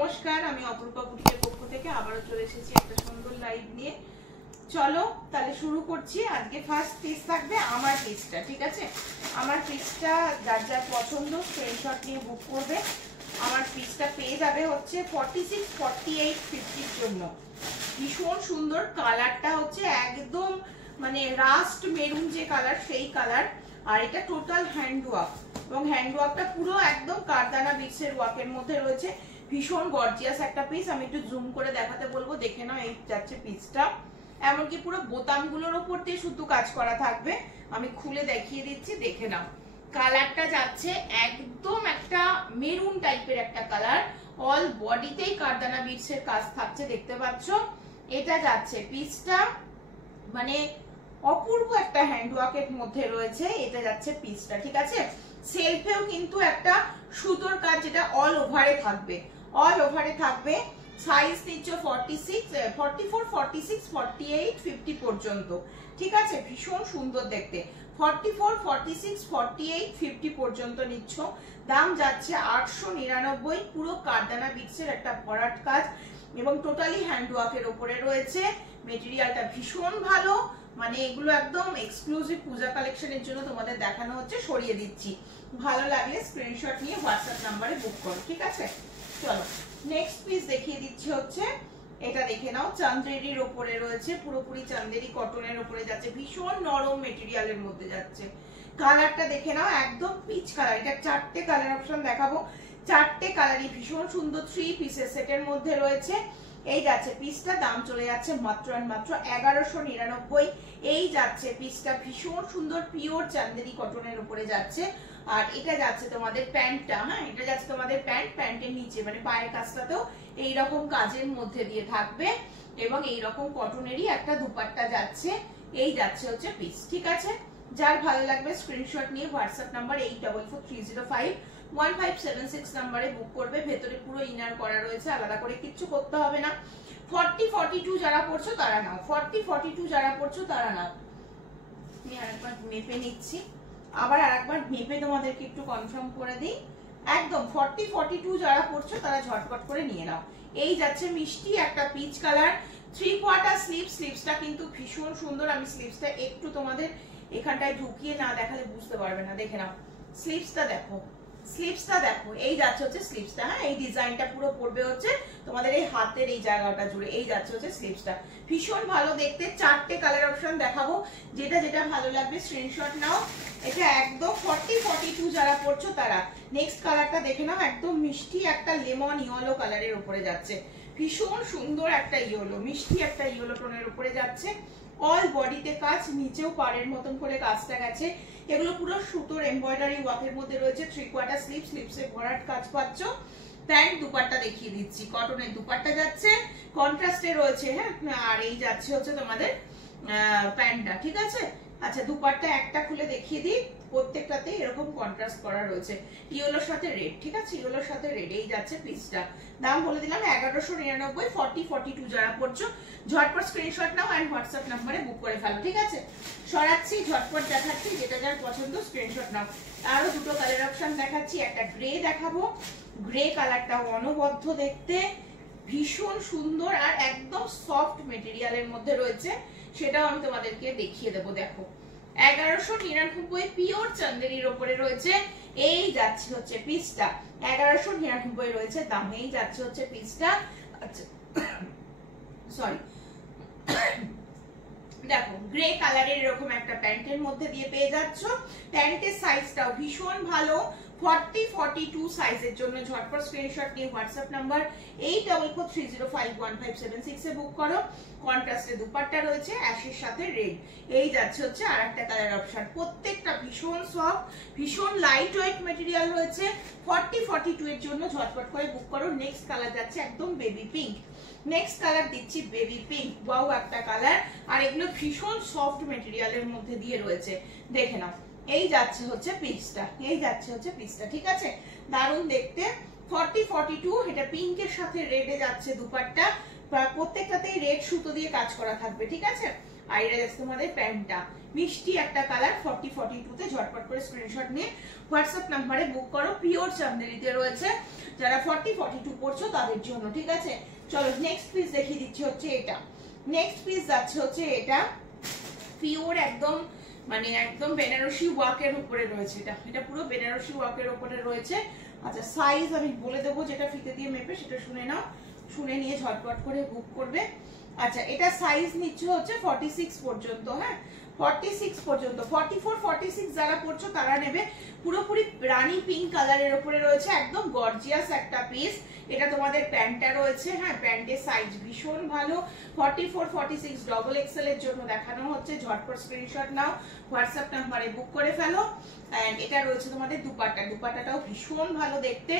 নমস্কার, আমি অপরূপা বুটিকের পক্ষ থেকে আবারও চলে এসেছি একটা সুন্দর লাইভ নিয়ে। চলো তাহলে শুরু করছি। আজকে ফার্স্ট পিস থাকবে আমার পিসটা, ঠিক আছে? আমার পিসটা যার যার পছন্দ স্ক্রিনশট নিয়ে বুক করবে। আমার পিসটা পেয়ে যাবে হচ্ছে 46, 48, 50 জন্য। ভীষণ সুন্দর কালারটা হচ্ছে একদম মানে রাস্ট মেরুন যে কালার সেই কালার। আর এটা টোটাল হ্যান্ড ওয়ার্ক এবং হ্যান্ড ওয়ার্কটা পুরো একদম কারদানা বিটসের ওয়ার্কের মধ্যে রয়েছে। ভীষণ গর্জিয়াস একটা পিস। আমি একটু জুম করে দেখাতে বলবো, দেখে নাও। এই যাচ্ছে পিসটা, এমনকি পুরো বোতামগুলোর ওপর দিয়ে শুধু কাজ করা থাকবে। আমি খুলে দেখিয়ে দিচ্ছি, দেখে নাও। কালারটা যাচ্ছে একদম একটা মেরুন টাইপের একটা কালার। অল বডিতেই কারদানা বিটসের কাজ থাকছে, দেখতে পাচ্ছ। এটা যাচ্ছে পিসটা, মানে অপূর্ব একটা হ্যান্ডওয়ার্কের মধ্যে রয়েছে। এটা যাচ্ছে পিসটা, ঠিক আছে? সেলফেও কিন্তু একটা সুতোর কাজ, যেটা অল ওভারে থাকবে, অল ওভারে থাকবে। সাইজ নিচ্ছ 46, 44, 46, 48, 50 পর্যন্ত, ঠিক আছে? ভীষণ সুন্দর দেখতে। 44, 46, 48, 50 পর্যন্ত নিচ্ছ। দাম যাচ্ছে 899। পুরো কারদানা বিটসের একটা ভরাট কাজ এবং টোটালি হ্যান্ডওয়ার্কের উপরে রয়েছে। মেটেরিয়ালটা ভীষণ ভালো, মানে এগুলো একদম এক্সক্লুসিভ পূজা কালেকশনের জন্য তোমাদের দেখানো হচ্ছে, সরিয়ে দিচ্ছি। ভালো লাগলে স্ক্রিনশট নিয়ে হোয়াটসঅ্যাপ নাম্বারে বুক করো, ঠিক আছে? চলো নেক্সট পিস দেখিয়ে দিচ্ছি। হচ্ছে এটা দেখে নাও, চান্দেরির উপরে রয়েছে, পুরোপুরি চান্দেরি কটনের উপরে যাচ্ছে, ভীষণ নরম মেটেরিয়ালের মধ্যে যাচ্ছে। কালারটা দেখে নাও, একদম পিচ কালার। এটা 4টে কালার অপশন দেখাবো, 4টে কালারই ভীষণ সুন্দর। 3 পিসের সেটের মধ্যে রয়েছে। এই যাচ্ছে পিসটা, দাম চলে যাচ্ছে মাত্র আর মাত্র 1199। এই যাচ্ছে পিসটা, ভীষণ সুন্দর পিওর চান্দেরি কটনের উপরে যাচ্ছে। আর এটা যাচ্ছে তোমাদের প্যান্টটা, হ্যাঁ এটা যাচ্ছে তোমাদের প্যান্ট। প্যান্টের নিচে মানে পায়ের কাজটাতেও এইরকম কাজের মধ্যে দিয়ে থাকবে এবং এইরকম কটনেরই একটা দুপাট্টা যাচ্ছে। এই যাচ্ছে হচ্ছে পিস, ঠিক আছে? যার ভালো লাগবে স্ক্রিনশট নিয়ে হোয়াটসঅ্যাপ নাম্বার 8443051576 নাম্বারে বুক করবে। ভেতরে পুরো ইনার করা রয়েছে, আলাদা করে কিচ্ছু করতে হবে না। 40, 42 যারা পড়ছো তারা নাও, 40, 42 যারা পড়ছো তারা নাও। আমি আরেকবার মেপে নিচ্ছি, আবার আরেকবার মেপে তোমাদেরকে একটু কনফার্ম করে দিই। একদম 40, 42 যারা পড়ছো তারা ঝটপট করে নিয়ে নাও। এই যাচ্ছে মিষ্টি একটা পিচ কালার, 3/4 স্লিভস। স্লিভসটা কিন্তু ভীষণ সুন্দর। আমি স্লিভসটা একটু তোমাদের এখানটায় ঢুকিয়ে না দেখালে বুঝতে পারবে না, দেখে নাও। স্লিভসটা দেখো, স্লিভসটা দেখো। এই যাচ্ছে হচ্ছে স্লিভসটা, হ্যাঁ এই ডিজাইনটা পুরো পড়বে হচ্ছে তোমাদের এই হাতের এই জায়গাটা জুড়ে। এই যাচ্ছে হচ্ছে স্লিভসটা, ভীষণ ভালো দেখতে। 4টে কালার অপশন দেখাবো, যেটা যেটা ভালো লাগবে স্ক্রিনশট নাও। এটা একদম 40, 42 যারা পড়ছো তারা। নেক্সট কালারটা দেখে নাও, একদম মিষ্টি একটা লেমন ইয়েলো কালারের উপরে যাচ্ছে। ভীষণ সুন্দর একটা ইয়েলো, মিষ্টি একটা ইয়েলো টোনের উপরে যাচ্ছে। অল বডিতে কাজ, নিচেও পাড়ের মতন করে কাজটা গেছে। এগুলো পুরো সুতোর এমব্রয়ডারি ওয়ার্কের মধ্যে রয়েছে। 3/4 স্লিভ, স্লিভসে ভরাট কাজ পাচ্ছ। প্যান্ট দুপাট্টা দেখিয়ে দিচ্ছি, কটনের দুপাট্টা যাচ্ছে, কন্ট্রাস্টে রয়েছে, হ্যাঁ। আর এই যাচ্ছে হচ্ছে তোমাদের প্যান্টটা, ঠিক আছে? আচ্ছা দুপাট্টা একটা খুলে দেখিয়ে দিই। প্রত্যেকটাতে এরকম কন্ট্রাস্ট করা রয়েছে, ইয়েলোর সাথে রেড, ঠিক আছে? ইয়েলোর সাথে রেড। এই যাচ্ছে পিসটা, দাম বলে দিলাম 1199। 40, 42 যারা পড়ছো ঝটপট স্ক্রিনশট নাও এন্ড হোয়াটসঅ্যাপ নাম্বারে বুক করে ফেলো, ঠিক আছে? সরাচ্ছি, ঝটপট দেখাচ্ছি, যেটা যার পছন্দ স্ক্রিনশট নাও। আরো দুটো কালার অপশন দেখাচ্ছি, একটা গ্রে দেখাবো। গ্রে কালারটা অনবদ্য দেখতে, ভীষণ সুন্দর আর একদম সফট মেটেরিয়ালের মধ্যে রয়েছে, সেটাও আমি তোমাদেরকে দেখিয়ে দেবো। দেখো 1199 পিওর চান্দেরির উপরে রয়েছে। এই যাচ্ছে হচ্ছে পিসটা, 1199 রয়েছে দাম। এই যাচ্ছে হচ্ছে পিসটা। আচ্ছা সরি, দেখো গ্রে কালারের এরকম একটা প্যান্টের মধ্যে দিয়ে পেয়ে যাচ্ছ। প্যান্টের সাইজটাও ভীষণ ভালো, 40, 42 সাইজের জন্য ঝটপট স্ক্রিনশট নিয়ে হোয়াটসঅ্যাপ নাম্বার 8443051576 এ বুক করো। কন্ট্রাস্টে দুপাট্টা রয়েছে, অ্যাশের সাথে রেড। এই যাচ্ছে হচ্ছে আরেকটা কালার অপশন। প্রত্যেকটা ভীষণ সফট, ভীষণ লাইট ওয়েট মেটেরিয়াল রয়েছে। 40, 42 এর জন্য ঝটপট করে বুক করো। নেক্সট কালার যাচ্ছে একদম বেবি পিঙ্ক। নেক্সট কালার দিচ্ছি বেবি পিঙ্ক, ওয়াও একটা কালার। আর এগুলো ভীষণ সফট মেটেরিয়ালের মধ্যে দিয়ে রয়েছে, দেখে নাও। এই যাচ্ছে হচ্ছে পিসটা, এই যাচ্ছে হচ্ছে পিসটা, ঠিক আছে? দারুণ দেখতে। 40, 42 এটা পিঙ্কের সাথে রেডে যাচ্ছে দুপাট্টা। প্রত্যেকটাতেই রেড সুতো দিয়ে কাজ করা থাকবে, ঠিক আছে? আর এটা যাচ্ছে তোমাদের প্যান্টটা, মিষ্টি একটা কালার। 40-42 তে ঝটপট করে স্ক্রিনশট নিয়ে হোয়াটসঅ্যাপ নাম্বারে বুক করো। পিওর চান্দেরিতে রয়েছে, যারা 40-42 পড়ছো তাদের জন্য, ঠিক আছে। চলো নেক্সট পিস দেখিয়ে দিচ্ছি হচ্ছে এটা। নেক্সট পিস যাচ্ছে হচ্ছে এটা পিওর একদম মানে একদম বেনারসি ওয়ার্কের উপরে রয়েছে। এটা পুরো বেনারসি ওয়ার্কের উপরে রয়েছে। আচ্ছা সাইজ আমি বলে দেবো, যেটা ফিতে দিয়ে মেপে সেটা শুনে নাও, শুনে নিয়ে ঝটপট করে বুক করবে। আচ্ছা এটা সাইজ নিচ্ছে হচ্ছে 46 পর্যন্ত, হ্যাঁ 46 পর্যন্ত। 44-46 যারা পড়ছো তারা নেবে। পুরোপুরি রানী পিঙ্ক কালারের উপরে রয়েছে, একদম গর্জিয়াস একটা পিস। এটা তোমাদের প্যান্টটা রয়েছে, হ্যাঁ প্যান্টের সাইজ ভীষণ ভালো। 44-46 ডবল এক্সেল এর জন্য দেখানো হচ্ছে। ঝটপট স্ক্রিনশট নাও, হোয়াটসঅ্যাপ নাম্বারে বুক করে ফেলো। এন্ড এটা রয়েছে তোমাদের দুপাট্টা, দুপাট্টাটাও ভীষণ ভালো দেখতে,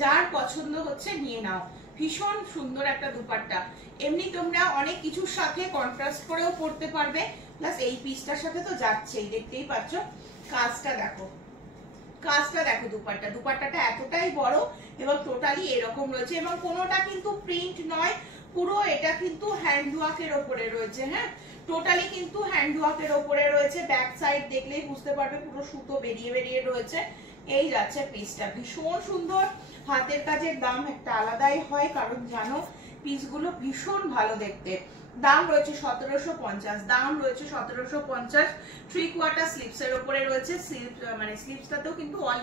যার পছন্দ হচ্ছে নিয়ে নাও। ভীষণ সুন্দর একটা দুপাট্টা। এমনি তোমরা অনেক কিছুর সাথে কন্ট্রাস্ট করেও পড়তে পারবে, প্লাস এই পিসটার সাথে তো যাচ্ছেই, দেখতেই পাচ্ছ। কাজটা দেখো, কাজটা দেখো, দুপাট্টাটা এতটাই বড় এবং টোটালি এরকম রয়েছে, এবং কোনোটা কিন্তু প্রিন্ট নয়, পুরো এটা কিন্তু হ্যান্ড ওয়ার্কের ওপরে রয়েছে, হ্যাঁ টোটালি কিন্তু হ্যান্ড ওয়ার্কের ওপরে রয়েছে। ব্যাক সাইড দেখলেই বুঝতে পারবে পুরো সুতো বেরিয়ে বেরিয়ে রয়েছে। এই যাচ্ছে পিসটা, ভীষণ সুন্দর। হাতের কাজের দাম একটা আলাদাই হয়, কারণ জানো পিসগুলো ভীষণ ভালো দেখতে। দাম রয়েছে 1750, দাম রয়েছে 1750। 3/4 স্লিপস এর উপরে রয়েছে। মানে স্লিপসটাতেও কিন্তু অল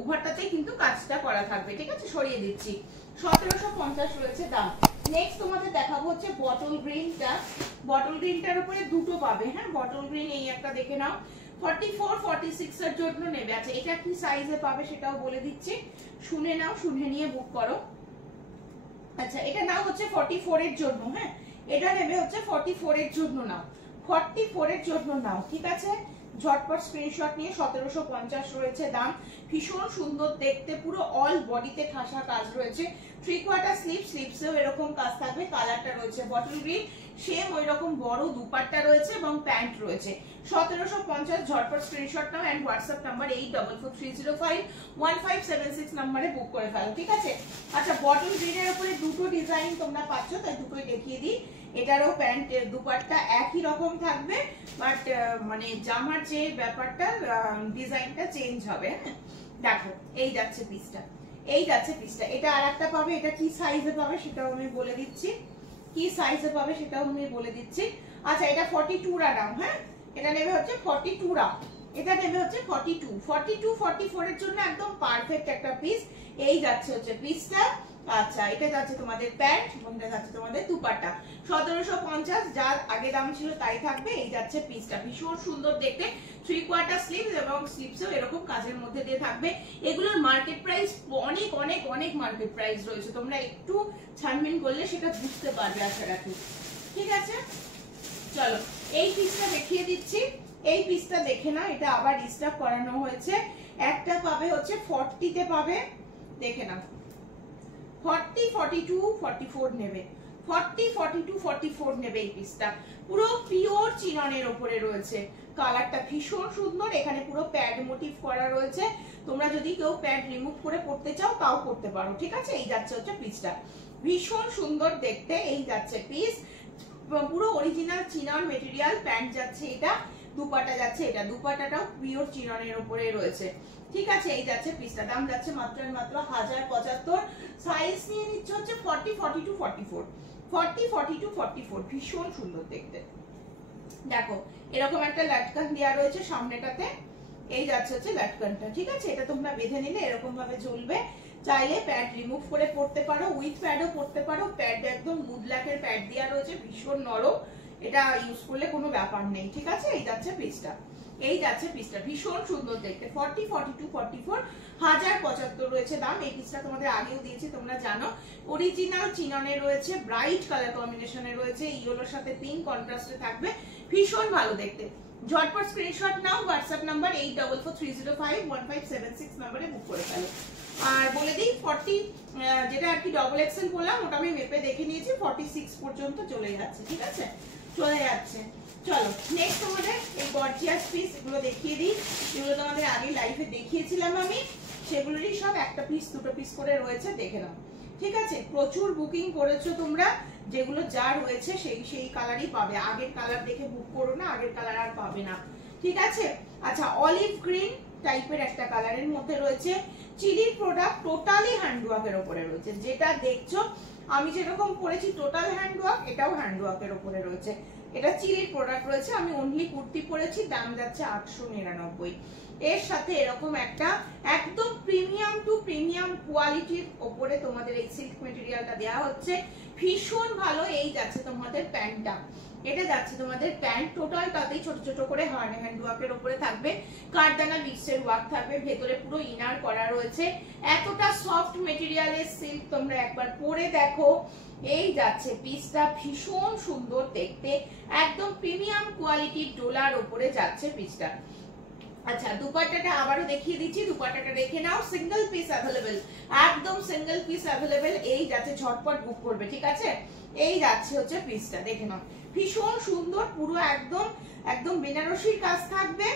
ওভারটাতেই কিন্তু কাজটা করা থাকবে, ঠিক আছে। সরিয়ে দিচ্ছি, 1750 রয়েছে দাম। নেক্সট তোমাদের দেখাবো হচ্ছে বটল গ্রিনটা। বটল গ্রিনটার উপরে দুটো পাবে, হ্যাঁ বটল গ্রিন এই একটা দেখে নাও। 44-46 এর জন্য নেবে। আচ্ছা এটা কি সাইজে পাবে সেটাও বলে দিচ্ছি, শুনে নাও, শুনে নিয়ে বুক করো। আচ্ছা এটা নাও হচ্ছে 44 এর জন্য, হ্যাঁ এটা নেবে হচ্ছে 44 এর জন্য নাও, 44 এর জন্য নাও, ঠিক আছে। ঝটপট স্ক্রিনশট নিয়ে 1750 রয়েছে দাম। ভীষণ সুন্দর দেখতে, পুরো অল বডিতে ঠাসা কাজ রয়েছে। 3/4 স্লিপসেও এরকম কাজ থাকবে। কালারটা রয়েছে বটল গ্রিন, সেম ওই রকম বড় দুপাট্টা রয়েছে এবং প্যান্ট রয়েছে। 1750 ঝটপট স্ক্রিনশট নাও এন্ড হোয়াটসঅ্যাপ নাম্বার 8443051576 নম্বরে বুক করে ফেলো, ঠিক আছে। আচ্ছা বটল গ্রিনের উপরে দুটো ডিজাইন তোমরা পাচ্ছ, তাই দুটোই দেখিয়ে দিই। এটারও প্যান্ট দুপাট্টা একই রকম থাকবে, বাট মানে জামার যে ব্যাপারটা ডিজাইনটা চেঞ্জ হবে, হ্যাঁ দেখো এই যাচ্ছে পিসটা, এই যাচ্ছে পিসটা। এটা আরেকটা পাবে, এটা কি সাইজে পাবে সেটাও আমি বলে দিচ্ছি, কি সাইজে পাবে সেটাও আমি বলে দিচ্ছি। আচ্ছা এটা 42 রা দাম, হ্যাঁ এটা নেবে হচ্ছে 42 রা, এটা নেবে হচ্ছে 42-44 এর জন্য একদম পারফেক্ট একটা পিস। এই যাচ্ছে হচ্ছে পিসটা। আচ্ছা এটা যাচ্ছে তোমাদের প্যান্ট, এটা যাচ্ছে তোমাদের দুপাট্টা। 1750 যার আগে দাম ছিল তাই থাকবে। এই যাচ্ছে পিসটা, ভীষণ সুন্দর দেখতে। 3/4 স্লিভস এবং স্লিভসও এরকম কাজের মধ্যে দিয়ে থাকবে। এগুলোর মার্কেট প্রাইস অনেক অনেক অনেক মার্কেট প্রাইস রয়েছে, তোমরা একটু ছানবিন করলে সেটা বুঝতে পারবে আশা রাখি, ঠিক আছে। চলো এই পিসটা দেখিয়ে দিচ্ছি, এই পিসটা দেখে না, এটা আবার রিস্টক করানো হয়েছে। একটা পাবে হচ্ছে 40 তে পাবে, দেখে নাও 40-42-44 নেবে, 40-42-44 নেবে এই পিসটা। পুরো পিওর চিননের উপরে রয়েছে, কালারটা ভীষণ সুন্দর। এখানে পুরো প্যাড মোটিভ করা রয়েছে, তোমরা যদি কেউ প্যাড রিমুভ করে পড়তে চাও তাও করতে পারো, ঠিক আছে। এই যাচ্ছে হচ্ছে পিসটা, ভীষণ সুন্দর দেখতে। এই যাচ্ছে পিস, পুরো অরিজিনাল চিনন মেটেরিয়াল। প্যান্ট যাচ্ছে এটা, দুপাট্টা যাচ্ছে এটা, দুপাট্টাটাও পিওর চিননের উপরে রয়েছে, ঠিক আছে। এই যাচ্ছে পিসটা, দাম যাচ্ছে মাত্র 1075। সাইজ নিয়ে নিচ্ছে হচ্ছে 40-42-44, 40-42-44, ভীষণ সুন্দর দেখতে। দেখো এরকম একটা লাটকান দেওয়া রয়েছে সামনেটাতে, এই যাচ্ছে হচ্ছে লাটকানটা, ঠিক আছে। এটা তোমরা বেঁধে নিলে এরকম ভাবে ঝুলবে। চাইলে প্যাড রিমুভ করে পড়তে পারো, উইথ প্যাডও পড়তে পারো। প্যাড একদম বুদলাকের প্যাড দেওয়া রয়েছে, ভীষণ নরম, এটা ইউজ করলে কোনো ব্যাপার নেই, ঠিক আছে। এই যাচ্ছে পিসটা, এই যাচ্ছে পিসটা, ভীষণ সুন্দর দেখতে। 40-42-44, 1075 রয়েছে দাম। এই পিসটা তোমাদের আগেও দিয়েছি, তোমরা জানো। অরিজিনাল চিননে রয়েছে, ব্রাইট কালার কম্বিনেশনে রয়েছে, ইয়েলোর সাথে পিঙ্ক কন্ট্রাস্টে থাকবে, ভীষণ ভালো দেখতে। ঝটপট স্ক্রিনশট নাও, হোয়াটসঅ্যাপ নাম্বার 8443051576 নম্বরে বুক করে ফেলো। আর বলে দিই 40 যেটা আর কি ডবল এক্সেল বললাম, ওটা আমি মেপে দেখে নিয়েছি, 46 পর্যন্ত চলে যাচ্ছে, ঠিক আছে, চলে যাচ্ছে। চলো নেক্সট তোমাদের এই গর্জিয়াস পিস এগুলো দেখিয়ে দিই, যেগুলো তোমাদের আগে লাইভে দেখিয়েছিলাম আমি, সেগুলোরই সব একটা পিস দুটো পিস করে রয়েছে, দেখে নাও। ঠিক আছে, প্রচুর বুকিং করেছো তোমরা, যেগুলো যা রয়েছে সেই কালারই পাবে। আগের কালার দেখে বুক করো না, আগের কালার আর পাবে না, ঠিক আছে। আচ্ছা, অলিভ গ্রিন টাইপের একটা কালারের মধ্যে রয়েছে, চিলির প্রোডাক্ট, টোটালি হ্যান্ডওয়ার্কের উপরে রয়েছে। যেটা দেখছো আমি যেরকম পরেছি টোটাল হ্যান্ডওয়ার্ক, এটাও হ্যান্ডওয়ার্কের উপরে রয়েছে। এটা চিলির প্রোডাক্ট রয়েছে। আমি অনলি কুর্তি পরেছি, দাম যাচ্ছে 899। এর সাথে এরকম একটা একদম প্রিমিয়াম টু প্রিমিয়াম কোয়ালিটির উপরে তোমাদের এই সিল্ক মেটেরিয়ালটা দেওয়া হচ্ছে, ভীষণ ভালো। এই যাচ্ছে তোমাদের প্যান্টটা, এটা যাচ্ছে তোমাদের প্যান্ট, টোটালটাতেই ছোট ছোট করে হ্যান্ড ওয়ার্কের উপরে থাকবে, কারদানা বিটসের ওয়ার্ক থাকবে, ভেতরে পুরো ইনার করা রয়েছে। এতটা সফট মেটেরিয়ালের সিল্ক, তোমরা একবার পরে দেখো। এই যাচ্ছে পিসটা, ভীষণ সুন্দর দেখতে, একদম প্রিমিয়াম কোয়ালিটির ডোলার উপরে যাচ্ছে পিসটা। আচ্ছা, দুপাট্টাটা আবারও দেখিয়ে দিচ্ছি, দুপাট্টাটা দেখে নাও। সিঙ্গেল পিস অ্যাভেলেবেল, একদম সিঙ্গেল পিস অ্যাভেলেবেল। এই যাচ্ছে, ঝটপট বুক করবে, ঠিক আছে। এই যাচ্ছে হচ্ছে পিসটা, দেখে নাও, ভীষণ সুন্দর, পুরো একদম একদম বেনারসির কাজ থাকবে,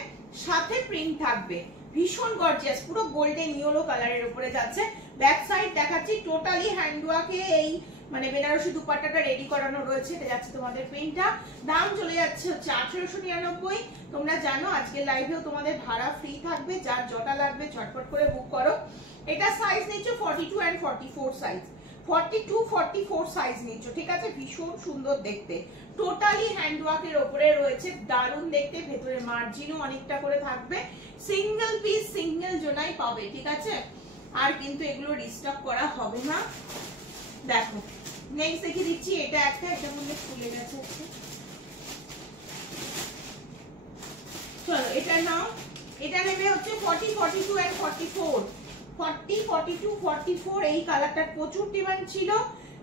সাথে প্রিন্ট থাকবে, ভীষণ গর্জিয়াস, পুরো গোল্ডেন ইয়েলো কালারের উপরে যাচ্ছে। ব্যাক সাইড দেখাচ্ছি, টোটালি হ্যান্ডওয়ার্কে এই মানে বেনারসি দুপাট্টাটা রেডি করানো রয়েছে। এটা যাচ্ছে তোমাদের প্রিন্টটা, দাম চলে যাচ্ছে হচ্ছে 1899। তোমরা জানো আজকে লাইভেও তোমাদের ভাড়া ফ্রি থাকবে, যার জটা লাগবে ঝটপট করে বুক করো। এটা সাইজ নিচ্ছ 42 and 44 সাইজ, 42 44 সাইজ নিচ্ছ, ঠিক আছে। ভীষণ সুন্দর দেখতে, টোটালি হ্যান্ডওয়ার্কের উপরে রয়েছে, দারুণ দেখতে। ভেতরে মার্জিনও অনেকটা করে থাকবে, সিঙ্গেল পিস সিঙ্গেল জোনাই পাবে, ঠিক আছে। আর কিন্তু এগুলো রিস্টক করা হবে না। দেখো নেক্সট দেখিয়ে দিচ্ছি, এটা একটা, এটা মনে খুলে গেছে। চলো এটা নাও, এটা নেবে হচ্ছে 40 42 and 44, 40 42 44। এই কালারটার প্রচুর ডিমান্ড ছিল,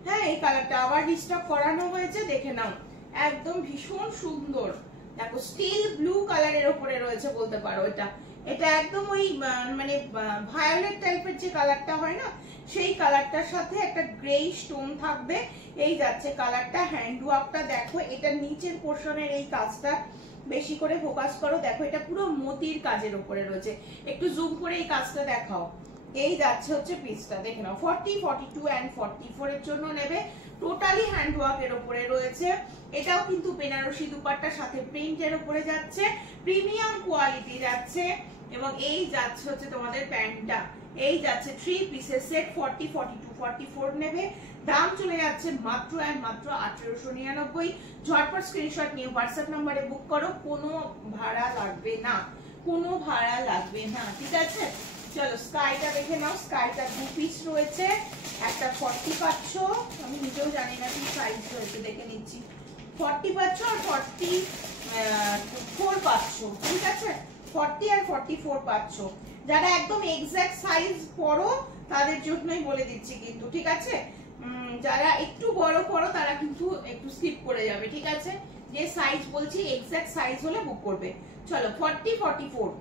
হ্যাঁ এই কালারটা আবার রিস্টক করানো হয়েছে, দেখে নাও, একদম ভীষণ সুন্দর। দেখো স্টিল ব্লু কালারের উপরে রয়েছে বলতে পারো। এটা একদম ওই মানে ভায়োলেট টাইপের যে কালারটা হয় না, সেই কালারটার সাথে একটা গ্রে স্টোন থাকবে। এই যাচ্ছে কালারটা, হ্যান্ডওয়ার্কটা দেখো, এটা নিচের পোর্শনের এই কাজটা বেশি করে ফোকাস করো। দেখো এটা পুরো মতির কাজের উপরে রয়েছে, একটু জুম করে এই কাজটা দেখাও। এই যাচ্ছে হচ্ছে পিসটা, দেখে নাও, 40 42 and 44 এর জন্য নেবে, টোটালি হ্যান্ডওয়ার্কের উপরে রয়েছে। এটাও কিন্তু বেনারসি দুপাট্টার সাথে প্রিন্টের উপরে যাচ্ছে, প্রিমিয়াম কোয়ালিটি যাচ্ছে। এবং এই যাচ্ছে হচ্ছে তোমাদের প্যান্টটা, এই যাচ্ছে 3 পিসের সেট, 40 42 44 নেবে, দাম চলে যাচ্ছে মাত্র আর মাত্র 1899। ঝটপট স্ক্রিনশট নিয়ে হোয়াটসঅ্যাপ নম্বরে বুক করো, কোনো ভাড়া লাগবে না, কোনো ভাড়া লাগবে না, ঠিক আছে। চলো স্কাইটা দেখে নাও, স্কাইটা 2 পিস রয়েছে, একটা 40 পাচ্ছ, আমি নিজেও জানি না কি সাইজ রয়েছে, দেখে নিচ্ছি। 40 পাচ্ছ আর 44 পাচ্ছ, ঠিক আছে। 40 আর 44 পাচ্ছ। যারা একদম এক্সাক্ট সাইজ পড়ো তাদের জন্যই বলে দিচ্ছি কিন্তু, ঠিক আছে। যারা একটু বড় পড়ো তারা কিন্তু একটু স্কিপ করে যাবে, ঠিক আছে। যে সাইজ বলছি এক্সাক্ট সাইজ হলে বুক করবে। চলো 40 44,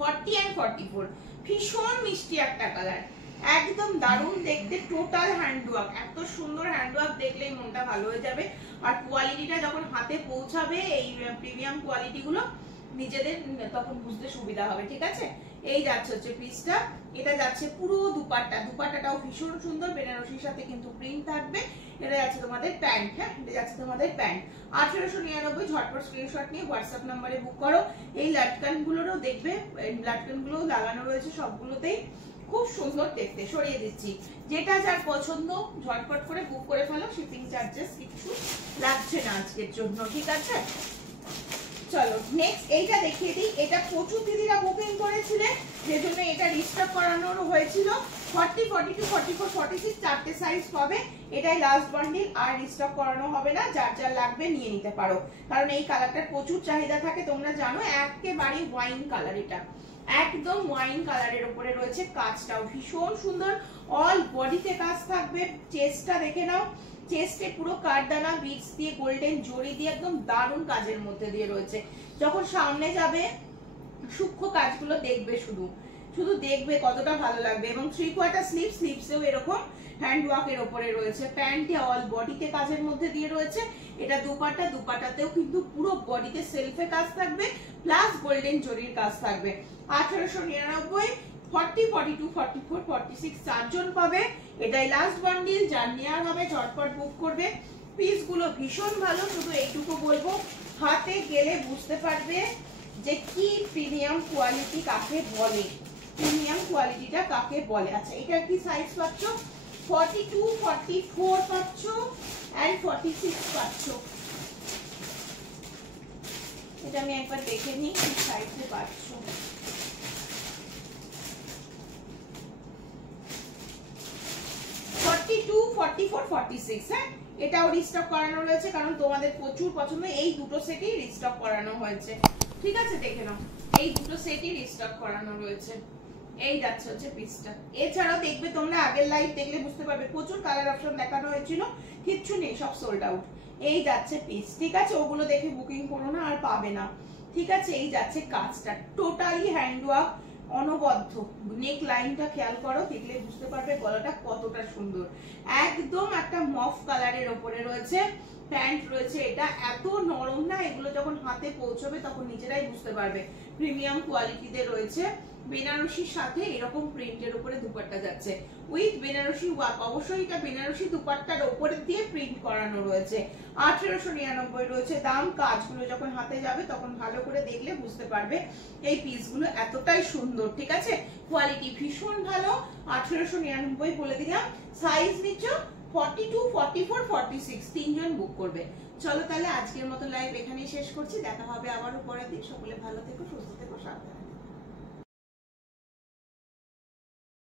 40 and 44, ভীষণ মিষ্টি একটা কালার, একদম দারুণ দেখতে, টোটাল হ্যান্ডওয়ার্ক। এত সুন্দর হ্যান্ডওয়ার্ক দেখলেই মনটা ভালো হয়ে যাবে। আর কোয়ালিটিটা যখন হাতে পৌঁছাবে, এই প্রিমিয়াম কোয়ালিটি গুলো নিজেদের তখন বুঝতে সুবিধা হবে, ঠিক আছে। এই যাচ্ছে হচ্ছে পিসটা, এটা যাচ্ছে পুরো দুপাট্টা, দুপাট্টাটাও ভীষণ সুন্দর, বেনারসির সাথে কিন্তু প্রিন্ট থাকবে। এটা যাচ্ছে তোমাদের প্যান্ট, হ্যাঁ এটা যাচ্ছে তোমাদের প্যান্ট, 1899। ঝটপট স্ক্রিনশট নিয়ে হোয়াটসঅ্যাপ নাম্বারে বুক করো। এই লাটকান গুলোরও দেখবে, লাটকান গুলো লাগানো রয়েছে সবগুলোতেই, খুব সুন্দর দেখতে। সরিয়ে দিচ্ছি, যেটা যার পছন্দ ঝটপট করে বুক করে ফেলো, শিপিং চার্জেস কিছু লাগছে না আজকের জন্য, ঠিক আছে। চলো নেক্সট এইটা দেখিয়ে দিই, এটা প্রচুর দিদিরা বুকিং করেছিলেন, যেজন্য এটা রিস্টক করানো হয়েছিল। 40 42 44 46 চারটে সাইজ পাবে, এটাই লাস্ট বান্ডিল, আর রিস্টক করানো হবে না। যার যার লাগবে নিয়ে নিতে পারো, কারণ এই কালারটার প্রচুর চাহিদা থাকে, তোমরা জানো। একেবারে ওয়াইন কালার, এটা একদম ওয়াইন কালারের উপরে রয়েছে, কাজটাও ভীষণ সুন্দর, অল বডিতে কাজ থাকবে। চেস্টটা দেখে নাও, চেস্টে পুরো কারদানা বিটস দিয়ে, গোল্ডেন জড়ি দিয়ে, একদম দারুণ কাজের মধ্যে দিয়ে রয়েছে। যখন সামনে যাবে সূক্ষ্ম কাজগুলো দেখবে, শুধু শুধু দেখবে কতটা ভালো লাগবে। এবং 3/4 স্লিভ, স্লিভসেও এরকম হ্যান্ডওয়ার্কের উপরে রয়েছে। প্যান্টে অল বডিতে কাজের মধ্যে দিয়ে রয়েছে। এটা দুপাট্টা, দুপাট্টাতেও কিন্তু পুরো বডিতে সেলফে কাজ থাকবে, প্লাস গোল্ডেন জরির কাজ থাকবে। 1899, 40 42 44 46 চারজন পাবে। এটাই লাস্ট বান্ডিল, যার নেওয়ার হবে ঝটপট বুক করবে। পিসগুলো ভীষণ ভালো, শুধু এইটুকু বলবো হাতে গেলে বুঝতে পারবে যে কি প্রিমিয়াম কোয়ালিটি কাকে বলে, প্রিমিয়াম কোয়ালিটিটা কাকে বলে। আচ্ছা এটা কি সাইজ পাচ্ছ? 42, 44 পাচ্ছ এন্ড 46 পাচ্ছ। এটা আমি একবার দেখে নিই কি সাইজে পাচ্ছ। 42, 44, 46, হ্যাঁ এটাও রিস্টক করানো রয়েছে, কারণ তোমাদের প্রচুর পছন্দ। এই দুটো সেটই রিস্টক করানো হয়েছে, ঠিক আছে দেখে নাও, এই দুটো সেটই রিস্টক করানো রয়েছে। এই যাচ্ছে হচ্ছে পিসটা। এছাড়াও দেখবে তোমরা আগের লাইভ দেখলে বুঝতে পারবে প্রচুর কালার অপশন দেখানো হয়েছিল, কিচ্ছু নেই, সব সোল্ড আউট। এই যাচ্ছে পিস, ঠিক আছে, ওগুলো দেখে বুকিং করো না, আর পাবে না, ঠিক আছে। এই যাচ্ছে কাজটা, টোটালি হ্যান্ডওয়ার্ক, অনবদ্য। নেক লাইনটা খেয়াল করো, দেখলে বুঝতে পারবে গলাটা কতটা সুন্দর। একদম একটা মফ কালারের ওপরে রয়েছে, প্যান্ট রয়েছে। এটা এত নরম না, এগুলো যখন হাতে পৌঁছবে তখন নিজেরাই বুঝতে পারবে প্রিমিয়াম কোয়ালিটিতে রয়েছে। বেনারসির সাথে এরকম প্রিন্টের উপরে দুপাট্টা যাচ্ছে, উইথ বেনারসি ওয়ার্ক। অবশ্যই এটা বেনারসি দুপাট্টার উপরে দিয়ে প্রিন্ট করানো রয়েছে। 1899 রয়েছে দাম। কাজগুলো যখন হাতে যাবে তখন ভালো করে দেখলে বুঝতে পারবে এই পিসগুলো এতটাই সুন্দর, ঠিক আছে, কোয়ালিটি ভীষণ ভালো। 1899 বলে দিলাম। সাইজ নিচ্ছ 42, 44, 46, তিনজন বুক করবে। চলো তাহলে আজকের মতো লাইভ এখানেই শেষ করছি, দেখা হবে আবারও পরের দিন। সকলে ভালো থেকো, সুস্থ থেকো, সাবধানে।